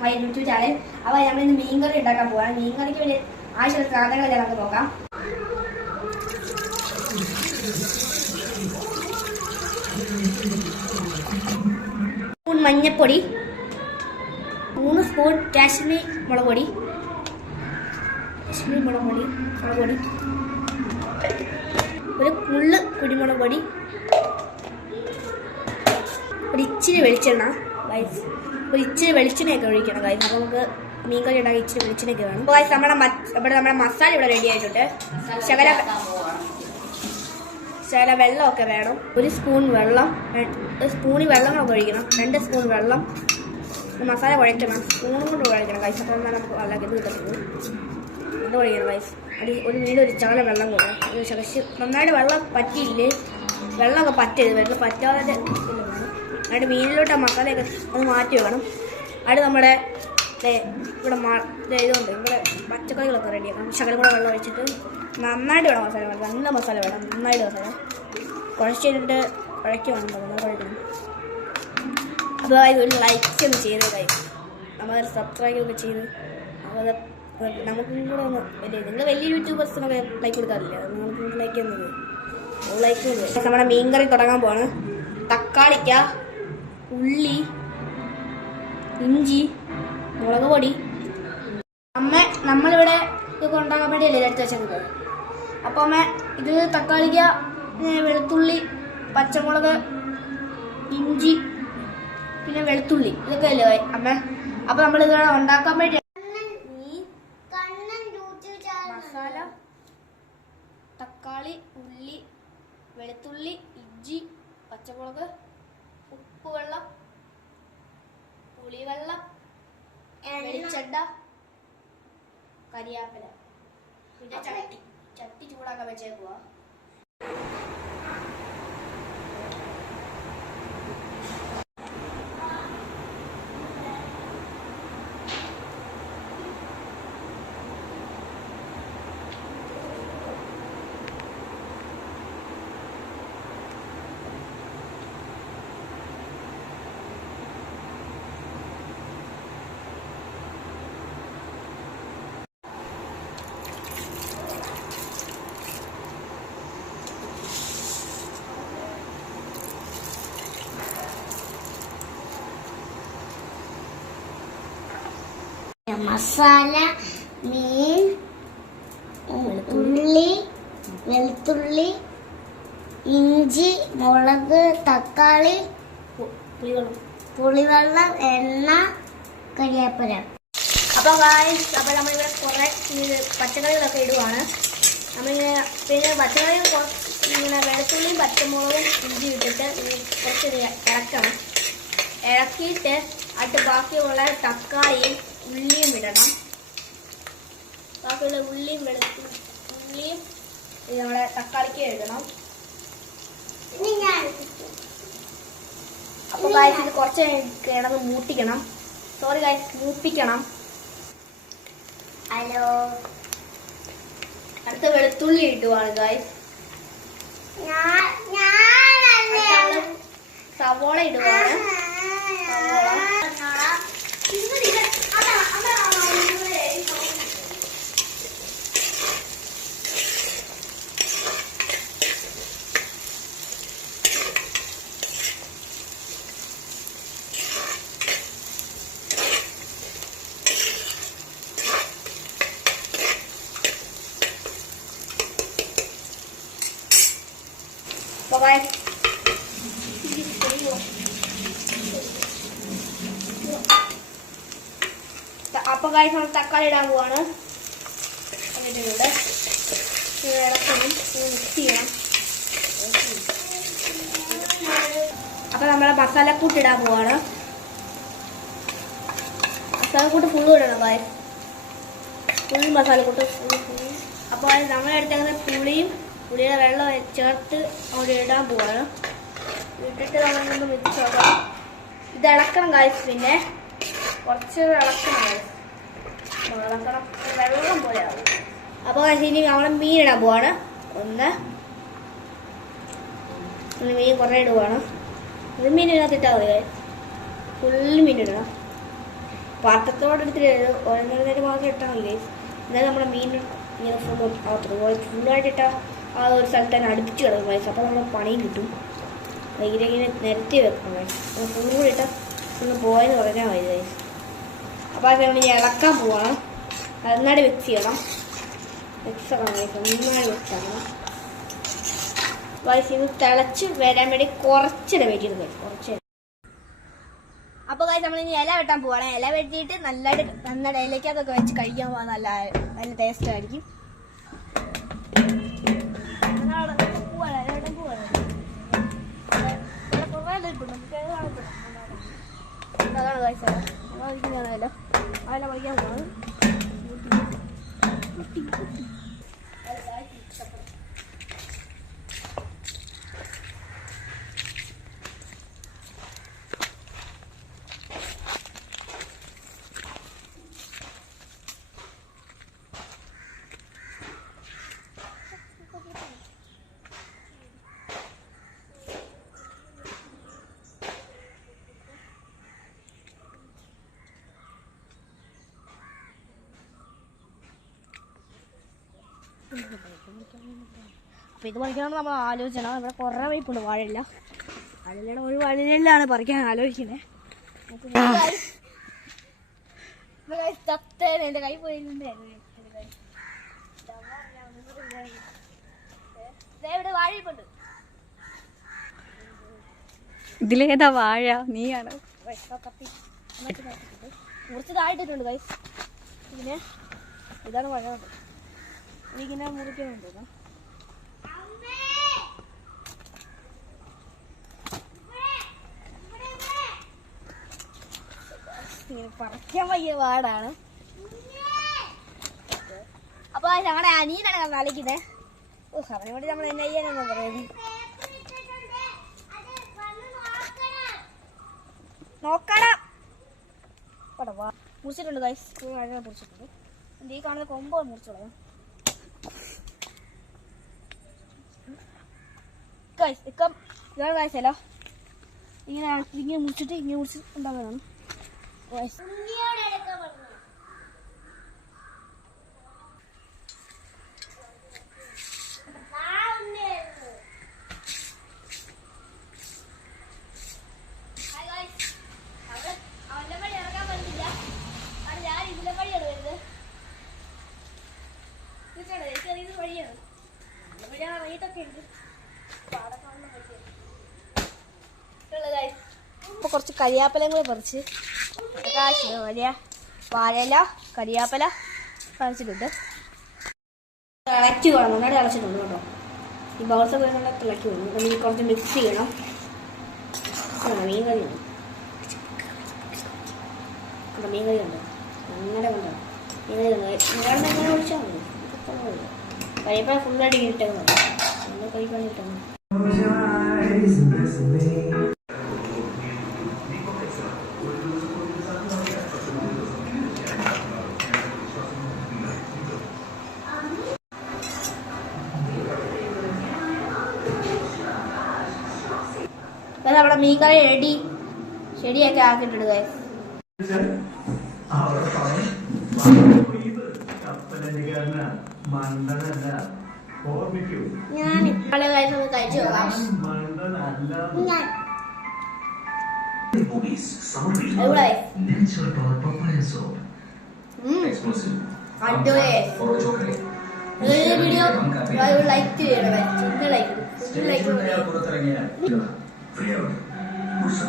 My YouTube channel അപ്പോൾ നമ്മൾ ഇന്ന് മീൻകറി ഉണ്ടാക്കാൻ പോവാം മീൻകറിക്ക് വേണ്ടി ആവശ്യമുള്ള സാധനങ്ങളെല്ലാം നമുക്ക് നോക്കാം. സ്പൂൺ മഞ്ഞപ്പൊടി. മൂന്ന് സ്പൂൺ കാശ്മീർ മുളക് പൊടി. കാശ്മീർ മുളക് പൊടി മുളക് പൊടി. ഒരു മുള്ള് കുരുമുളക് പൊടി. ഒരു ഇച്ചിരി വെളിച്ചെണ്ണ. ഗൈസ് ഒരു ഇച്ചിരി വെളിച്ചെണ്ണയൊക്കെ ഒഴിക്കണം കാര്യം അപ്പോൾ നമുക്ക് മീൻ കറി ഉണ്ടാക്കി ഇച്ചിരി വെളിച്ചെണ്ണയൊക്കെ വേണം. അപ്പോൾ നമ്മുടെ ഇവിടെ നമ്മുടെ മസാല ഇവിടെ റെഡി ആയിട്ടുണ്ട്. ശകല ശകല വെള്ളമൊക്കെ വേണം. ഒരു സ്പൂൺ വെള്ളം ഒരു സ്പൂണിൽ വെള്ളം നമുക്ക് ഒഴിക്കണം. രണ്ട് സ്പൂൺ വെള്ളം. മസാല കുഴക്കണം. സ്പൂണും കൊണ്ട് കുഴക്കണം കൈസ് അപ്പോൾ എന്നാൽ നമുക്ക് നല്ല ഇത് കിട്ടത്തുള്ളൂ. ഇത് ഒഴിക്കണം ഗൈസ് ഒരു ഒരു വീട് ഒരു ചകല വെള്ളം കൂടെ ശകശ് നന്നായിട്ട് വെള്ളം പറ്റിയില്ലേ? വെള്ളമൊക്കെ പറ്റരുത്. വെള്ളം പറ്റാതെ. എന്നിട്ട് മീനിലോട്ട് ആ മസാലയൊക്കെ അത് മാറ്റി വെക്കണം. അത് നമ്മുടെ ഇവിടെ ഇതുകൊണ്ട് ഇവിടെ പച്ചക്കറികളൊക്കെ റെഡിയാക്കണം ശകലം കൂടെ വെള്ളം ഒഴിച്ചിട്ട് നന്നായിട്ട് വേണം മസാല വേണം നല്ല മസാല വേണം. നന്നായിട്ട് മസാല. കുഴച്ചിട്ട് കുഴക്കി വേണം നന്നായി കുഴക്കണം അപ്പോൾ ഇത് ഒരു ലൈക്ക് ഒന്ന് ചെയ്ത് കഴിയും നമ്മൾ സബ്സ്ക്രൈബ് ഒക്കെ ചെയ്ത് അപ്പോൾ നമുക്കും കൂടെ ഒന്ന് വലിയ നിങ്ങൾ വലിയ യൂട്യൂബേഴ്സിനൊക്കെ ലൈക്ക് കൊടുക്കാറില്ല? നിങ്ങൾക്ക് ലൈക്ക് ചെയ്യുന്നത് ലൈക്ക് നമ്മുടെ മീൻകറി തുടങ്ങാൻ പോവാണ്. തക്കാളിക്ക ഉള്ളി ഇഞ്ചി മുളക് പൊടി. അമ്മ നമ്മളിവിടെ ഇതൊക്കെ ഉണ്ടാക്കാൻ വേണ്ടിയല്ലേ എടുത്ത് വെച്ചത് അപ്പോൾ അമ്മ ഇത് തക്കാളിക്ക വെളുത്തുള്ളി പച്ചമുളക് ഇഞ്ചി പിന്നെ വെളുത്തുള്ളി. ഇതൊക്കെ അല്ലേ അമ്മ അപ്പോൾ നമ്മൾ ഇത് ഉണ്ടാക്കാൻ വേണ്ടി മസാല തക്കാളി ഉള്ളി വെളുത്തുള്ളി ഇഞ്ചി പച്ചമുളക് ഉപ്പ് വെള്ളം പുളിവെള്ളം വെളിച്ചെണ്ണ കരിയാപ്പില. പിന്നെ ചട്ടി ചട്ടി ചൂടാക്കാൻ വെച്ചേക്കുവാ. മസാല മീൻ ഉള്ളി വെളുത്തുള്ളി ഇഞ്ചി മുളക് തക്കാളി പുളിവെള്ളം എണ്ണ കരിയാപ്പര അപ്പോൾ ഗായ്സ് അപ്പോൾ നമ്മളിവിടെ കുറേ പച്ചക്കറികളൊക്കെ ഇടുവാണ്. നമ്മളിങ്ങനെ പിന്നെ പച്ചക്കറികൾ ഇങ്ങനെ വെളുത്തുള്ളിയും പച്ചമുളകും ഇഞ്ചി ഇട്ടിട്ട് കുറച്ച് ഇളക്കണം ഇളക്കിയിട്ട് അത് ബാക്കിയുള്ള തക്കാളിയും ഉള്ളിയും ഇടണം. ബാക്കിയുള്ള ഉള്ളിയും വെളുത്തു ഉള്ളിയും നമ്മുടെ തക്കാളിക്ക് ഇടണം. ഇനി ഞാൻ അപ്പോൾ ഇത് കുറച്ച് കിടന്ന് മൂട്ടിക്കണം സോറി ഗായ്സ് മൂപ്പിക്കണം. ഹലോ. അടുത്ത വെളുത്തുള്ളി ഇട്ടുവാണ് നമ്മൾ സവോള ഇടുവാണ്. ഗായ്സ് അപ്പോൾ കാര്യം നമ്മൾ തക്കാളി ഇടാൻ പോവാണ്. എന്നിട്ടുണ്ട് ഇങ്ങനെ ഇളക്കണം. മിക്സ് ചെയ്യണം. അപ്പോൾ നമ്മളെ മസാലക്കൂട്ട് ഇടാൻ പോവാണ്. മസാലക്കൂട്ട് ഫുള്ള് ഇടണം കാര്യം ഫുൾ മസാലക്കൂട്ട്. ഫുൾ ഫുൾ അപ്പോൾ നമ്മൾ എടുത്തേക്കുന്ന പുളിയും പുളിയുടെ വെള്ളം ചേർത്ത് അവിടെ ഇടാൻ പോവാണ്. ഇട്ടിട്ട് നമ്മളൊന്ന് മിക്സ് നോക്കാം ഇത് ഇളക്കണം കായ്സ് പിന്നെ കുറച്ച് ഇളക്കണം. ഇളക്കണം. വെള്ളം പോലെ ആവും. അപ്പോൾ ഇനി നമ്മൾ മീൻ ഇടാൻ പോവാണ്. ഒന്ന്. മീൻ കുറേ ഇടുവാണ്. ഒരു മീൻ ഇതിനകത്ത് ഇട്ടാൽ മതി ഫുള്ള് മീൻ ഇടണം. പാത്രത്തോടെ എടുത്തിട്ട് ഓരോന്നേരം മാത്രം ഇട്ടാൽ മതി എന്നാലും നമ്മുടെ മീൻ ഇങ്ങനെ ഫുൾ അത്രപോലെ ഫുള്ളായിട്ട് ഇട്ടാൽ ആ ഒരു സ്ഥലത്ത് തന്നെ അടുപ്പിച്ച് കിടക്കും വയസ്സ് അപ്പോൾ നമ്മൾ പണി കിട്ടും. ഇങ്ങനെ നിരത്തി വെക്കണം വയസ്സ് ഫുള്ളും കൂടി ഇട്ടാൽ ഒന്ന് പോയെന്ന് പറഞ്ഞാൽ മതി വയസ്സ് അപ്പോൾ അത് നമ്മൾ ഇളക്കാൻ പോവാണ്. നന്നായിട്ട് മിക്സ് ചെയ്യണം. മിക്സ് ആക്കണം ഗൈസ് നന്നായി മിക്സ് ആക്കണം. ഇത് തിളച്ച് വരാൻ വേണ്ടി കുറച്ചിട വെയിറ്റ് ചെയ്ത് കുറച്ച് അപ്പോൾ കാര്യം നമ്മൾ ഇനി ഇല വെട്ടാൻ പോവാണ്. ഇല വെട്ടിയിട്ട് നല്ലതായിട്ട് നന്നായിട്ട് ഇലയ്ക്കകത്തൊക്കെ വെച്ച് കഴിക്കാൻ പോകാൻ നല്ല നല്ല ടേസ്റ്റ് ആയിരിക്കും. അതാണ് കഴിച്ചത് ഇല. ആ ഇല അപ്പൊ ഇത് പറിക്കണം നമ്മൾ ആലോചിക്കണം ഇവിടെ കുറേ വൈപ്പുണ്ട് വാഴയില്ല വാഴയിലയുടെ ഒരു വാഴയിലാണ് പറിക്കാൻ ആലോചിക്കുന്നത്. തത്തേനെ കൈ പോയിട്ടുണ്ടായിരുന്നു ഇതിലേതാ വാഴ? നീയാണോ? താഴെ താഴ്ത്തിട്ടുണ്ട് കൈ പിന്നെ ഇതാണ് മഴ എനിക്കിങ്ങനെ മുറിക്കുന്നുണ്ടോ. ഇങ്ങനെ പറിക്കാൻ വയ്യ പാടാണ്. അപ്പൊ ഞങ്ങളുടെ അനിയനാണ് കളിക്കുന്നത് ഓ അവനെ വേണ്ടി നമ്മൾ എന്നെ ചെയ്യാനാണ് പറയുന്നത്. നോക്കണം. മുറിച്ചിട്ടുണ്ട് ഗൈസ് മുറിച്ചിട്ടുണ്ട്. ഈ കാണുന്ന കൊമ്പ് മുറിച്ചോളാം. ഗൈസ് ഇക്കം ഇതാണ് അല്ല ഇങ്ങനെ ഇങ്ങനെ മുറിച്ചിട്ട് ഇങ്ങനെ മുറിച്ച് ഉണ്ടാകുന്നതാണ് ഗൈസ് ഹായ് ഗൈസ് അവിടെ അവന്റെ പടി ഇറങ്ങാൻ പറ്റില്ല അവിടെ ഞാൻ ഇതിലെ പടിയാണ് വരുന്നത് തീർച്ചയായിട്ടും ചെറിയൊരു വഴിയാണ് ഇതിലെ വഴി ഇറങ്ങിയിട്ടൊക്കെ ഉണ്ട് അപ്പൊ അവിടെ കാണുന്ന വഴിയാണ്. ഇപ്പൊ കുറച്ച് കരിയാപ്പലയും കൂടെ പറിച്ച്. വലിയ വാഴയില കരിയാപ്പല പറിച്ചിട്ടുണ്ട്. ഇളക്കി വേണം നന്നായിട്ട് ഇളച്ചിട്ടുണ്ട് കേട്ടോ. ഈ ബൗൾസ് ഒക്കെ ഇളക്കി ഇനി കുറച്ച് മിക്സ് ചെയ്യണം. മീൻ കറി മീൻ കറി ഉണ്ട്. അങ്ങനെ കണ്ടോ മീൻ കറി ഉണ്ട്. മതി കഴിയപ്പോൾ ഫുള്ളായിട്ട് മതി. ഒന്ന് കഴിക്കാൻ കിട്ടുന്നു ഉം. exclusive. അടിപൊളി Or ആക്കിയിട്ടുണ്ട് ഗൈസ് വീഡിയോ ലൈക്ക് ചെയ്യണേ ലൈക്ക് ലൈക്ക് പുറത്തിറങ്ങിയ 哎呦，不是。